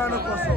తెలంగాణ కోసం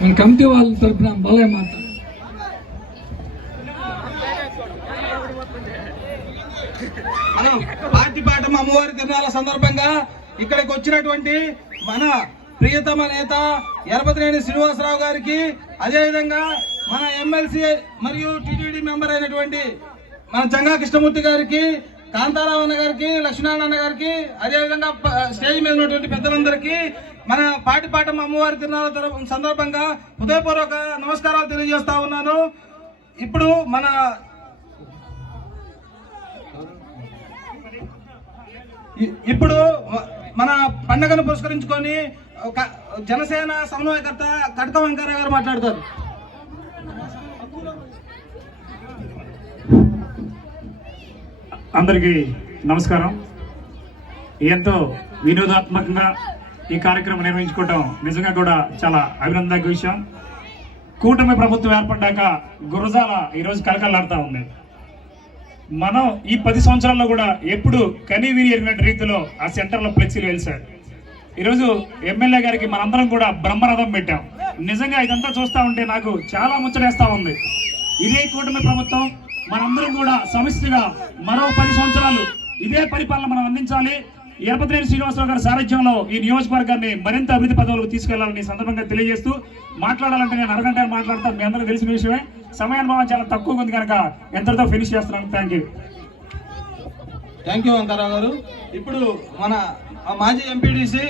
మన కమిటీ వాళ్ళ తరఫున బాలయ్య మాట. పాటిపాటం అమ్మవారి తిరునాళ్ళ సందర్భంగా ఇక్కడికి వచ్చినటువంటి మన ప్రియతమ నేత ఎరపతినేని శ్రీనివాసరావు గారికి, అదేవిధంగా మన ఎమ్మెల్సీ మరియు టీటీడీ మెంబర్ అయినటువంటి మన జంగా కృష్ణమూర్తి గారికి, కాంతారావు అన్న గారికి, లక్ష్మీనారాయణ అన్న గారికి, అదేవిధంగా స్టేజ్ మీద ఉన్నటువంటి పెద్దలందరికీ మన పాటిపాటం అమ్మవారి తిరునాళ్ళ సందర్భంగా హృదయపూర్వక నమస్కారాలు తెలియజేస్తా ఉన్నాను. ఇప్పుడు మన పండుగను పురస్కరించుకొని జనసేన సమన్వయకర్త కడక వెంకయ్య గారు మాట్లాడతారు. అందరికీ నమస్కారం. ఎంతో వినోదాత్మకంగా ఈ కార్యక్రమం నిర్వహించుకోవటం నిజంగా కూడా చాలా అభినందన విషయం. కూటమి ప్రభుత్వం ఏర్పడ్డాక గురజాల ఈరోజు కలకలాడుతూ ఉంది. మనం ఈ 10 సంవత్సరాల్లో కూడా ఎప్పుడు కనీవిని ఎరిగినట్టు రీతిలో ఆ సెంటర్లో ఫ్లెక్సీలు వెలిసారు. ఈరోజు ఎమ్మెల్యే గారికి మనందరం కూడా బ్రహ్మరథం పెట్టాం. నిజంగా ఇదంతా చూస్తూ ఉంటే నాకు చాలా ముచ్చటేస్తూ ఉంది. ఇదే కూటమి ప్రభుత్వం మనందరం కూడా సమిష్టిగా మరో 10 సంవత్సరాలు ఇదే పరిపాలన మనం అందించాలి. ఎరపతినేని శ్రీనివాసరావు గారి సారథ్యంలో ఈ నియోజకవర్గాన్ని మరింత అభివృద్ధి పదవులకు తీసుకెళ్లాలని సందర్భంగా తెలియజేస్తూ, మాట్లాడాలంటే నేను అరగంట మాట్లాడతాను. మీ అందరికీ తెలిసిన విషయమే. సమయానుభవం చాలా తక్కువగా ఉంది కనుక ఎంతటితో ఫినిష్ చేస్తున్నాను. థ్యాంక్ యూ వెంకయ్య గారు. ఇప్పుడు మన మాజీ ఎంపీడీసీ